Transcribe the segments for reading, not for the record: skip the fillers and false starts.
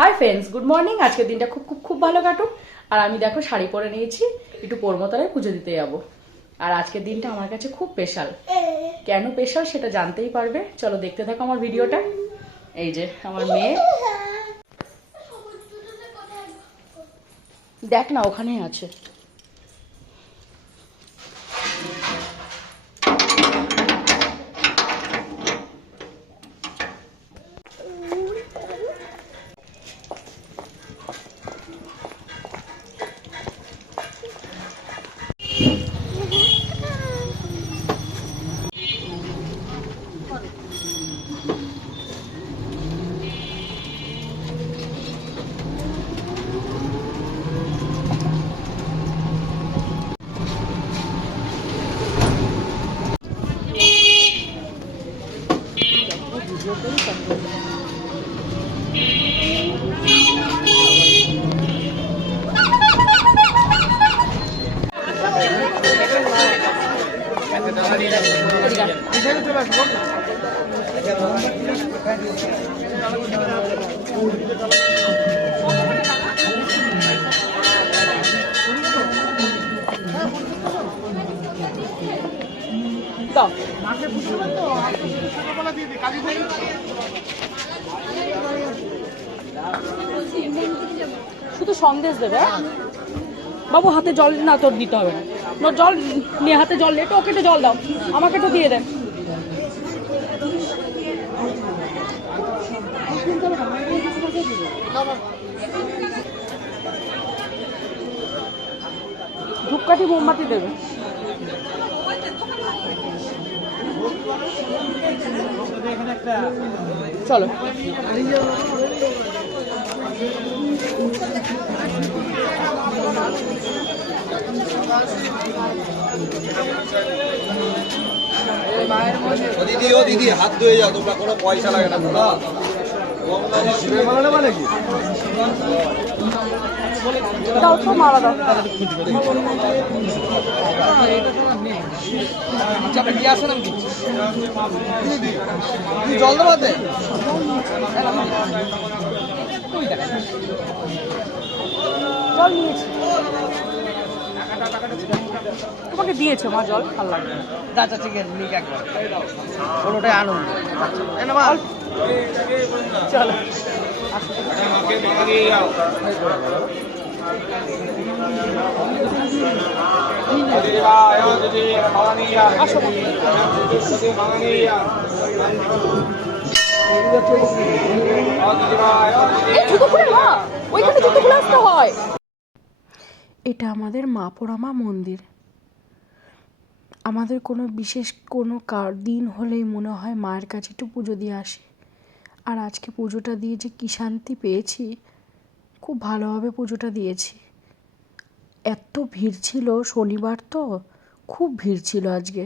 Hi friends, good morning. আজকের দিনটা খুব খুব খুব ভালো কাটুক। আর আমি দেখো শাড়ি পরে নিয়েছি, একটু পরমতলায় পুজো দিতে যাব। আর আজকের দিনটা আমার কাছে খুব স্পেশাল। কেন স্পেশাল সেটা জানতেই পারবে, চলো দেখতে থাকো আমার ভিডিওটা। এই যে আমার মেয়ে, দেখ না ওখানেই আছে। শুধু সন্দেশ দেবে। বাবু হাতে জল না, তোর দিতে হবে না। জল নিয়ে হাতে জল নিয়ে, ওকে তো জল দাও, আমাকে তো দিয়ে দেন। ধূপকাঠি মোমবাতি দেবে। চলো দিদি, ও দিদি, হাত ধুয়ে যাও, তোমরা কোনো পয়সা লাগে না। মানে কি দাও তো, মারা দাও। জল দেবাতে জল নিয়েছি, তোমাকে দিয়েছে মা জল, ভালো লাগবে। আচ্ছা ঠিক আছে, নিক একবার ওটাই আনন্দ। চলো আসো। জুতো খুলে মা, ওইখানে জুতো খুলে আসতে হয়। এটা আমাদের মা পোড়ামা মন্দির। আমাদের কোনো বিশেষ কোনো দিন হলেই মনে হয় মায়ের কাছে একটু পুজো দিয়ে আসি। আর আজকে পুজোটা দিয়ে যে কী শান্তি পেয়েছি, খুব ভালোভাবে পুজোটা দিয়েছি। এত ভিড় ছিল, শনিবার তো খুব ভিড় ছিল আজকে।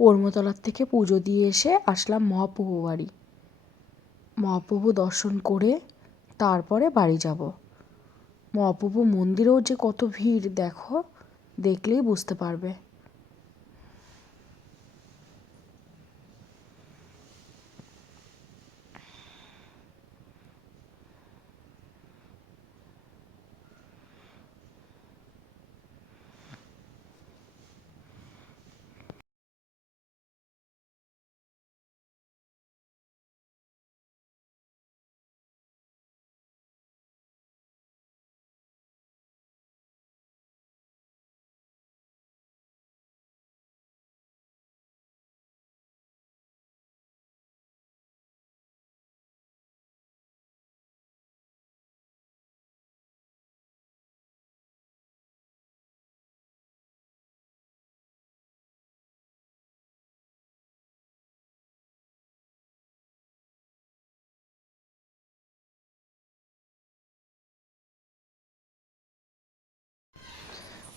পরমতলার থেকে পুজো দিয়ে এসে আসলাম মহাপ্রভু বাড়ি। মহাপ্রভু দর্শন করে তারপরে বাড়ি যাব। মহাপ্রভু মন্দিরেও যে কত ভিড় দেখো, দেখলেই বুঝতে পারবে।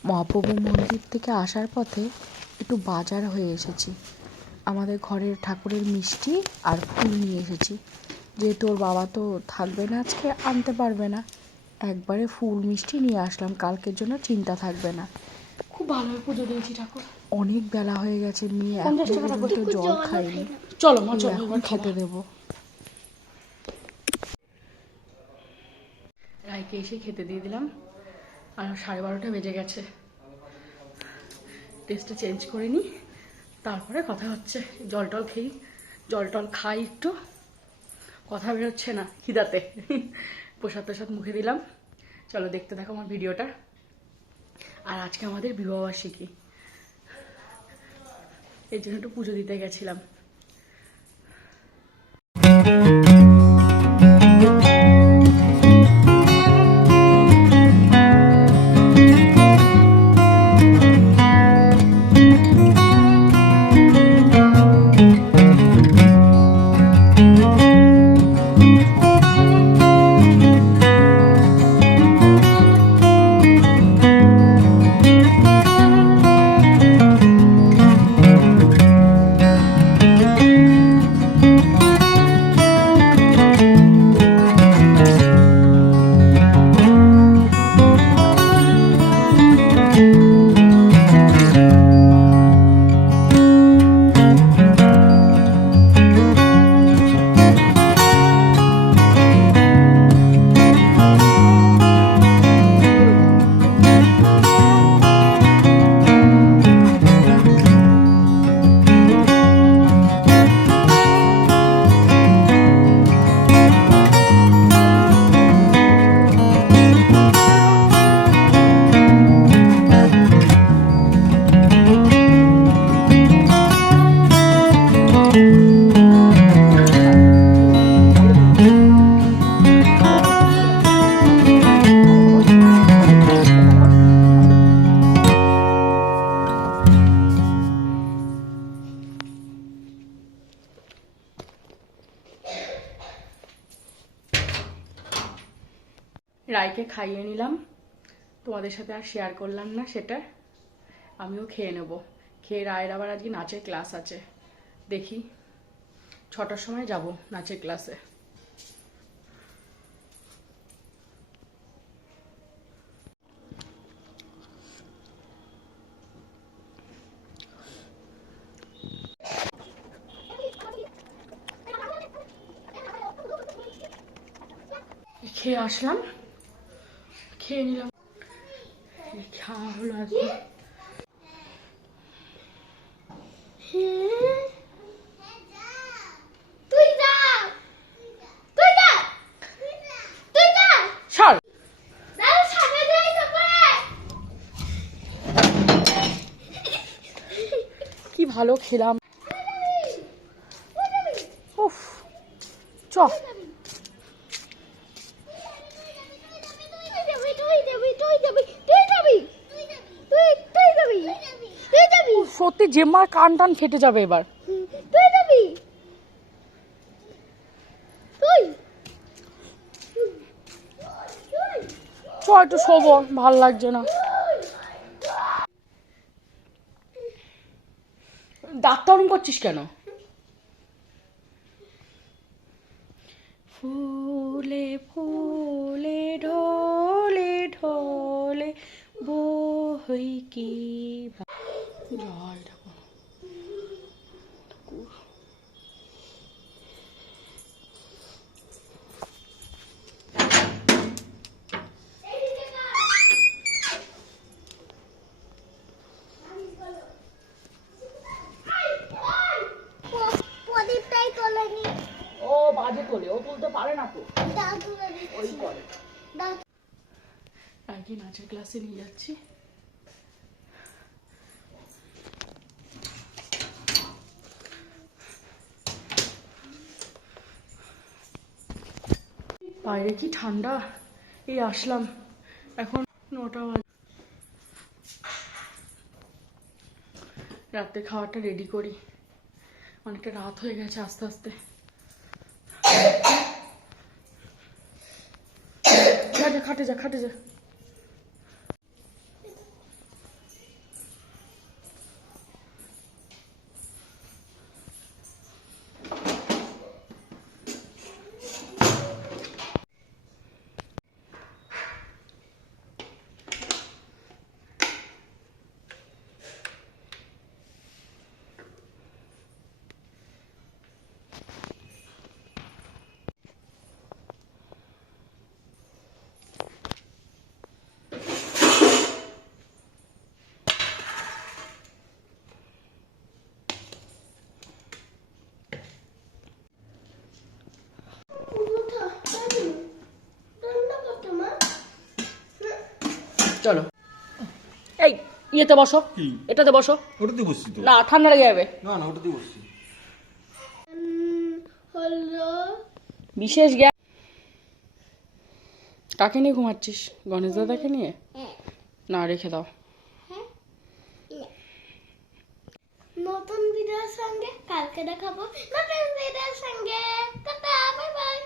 মহাপ্রভু মন্দির থেকে আসার পথে একটু বাজার হয়ে এসেছি। আমাদের ঘরের ঠাকুরের মিষ্টি আর ফুল নিয়ে এসেছি। যেহেতু ওর বাবা তো থাকবে না, আজকে আনতে পারবে না, একবারে ফুল মিষ্টি নিয়ে আসলাম, কালকের জন্য চিন্তা থাকবে না। খুব ভালোভাবে পুজো দিয়েছি ঠাকুর। অনেক বেলা হয়ে গেছে, মেয়ে এখন পর্যন্ত জল খাইনি। চলো মা চলো, এখন খেতে দেবো। রায়কে এসে খেতে দিয়ে দিলাম, আর 12:30 বেজে গেছে। টেস্টটা চেঞ্জ করে নিই, তারপরে কথা হচ্ছে। জল টল খাই একটু, কথা বেরোচ্ছে না খিদাতে। প্রসাদ টসাদ মুখে দিলাম। চলো দেখতে দেখো আমার ভিডিওটা। আর আজকে আমাদের বিবাহবার্ষিকী, এর জন্য একটু পুজো দিতে গেছিলাম। রায়কে খাইয়ে নিলাম, তোমাদের সাথে আর শেয়ার করলাম না সেটা। আমিও খেয়ে নেব। খেয়ে রায়ের আবার আজকে নাচের ক্লাস আছে, দেখি 6টার সময় যাব নাচের ক্লাসে। খেয়ে আসলাম, খেয়ে নিলাম, খাওয়া হলো আজকে। সর। কি ভালো খেলাম, উফ। চ সত্যি জেম্মার কান টান ফেটে যাবে এবার। চ একটু শোবো, ভাল লাগছে না। দাঁতটা অরুণ করছিস কেন? ফুলে ফুলে ঢলে ঢলে বই কি জয় ঠাকুর। ও বাজে তোলে, ও তুলতে পারে না তো, ওই করে। আগে নাচের ক্লাসে নিয়ে যাচ্ছি। বাইরে কি ঠান্ডা, এই আসলাম, এখন 9টা বাজে। রাতে খাওয়াটা রেডি করি, অনেকটা রাত হয়ে গেছে আস্তে আস্তে। খাটে যা খাটে যা। চলো এই ইয়েতে বসো, এটাতে বসো। ওটাতে বসছি তো। না ঠান্ডা লেগে যাবে। না না ওটাতে বসছি। বিশেষ জ্ঞান। কাকে নিয়ে ঘুমাচ্ছিস? গণেশ দাদাকে নিয়ে? না রেখে দাও। নতুন ভিডিওর সঙ্গে কালকে দেখাবো নতুন ভিডিওর সঙ্গে টাটা বাই বাই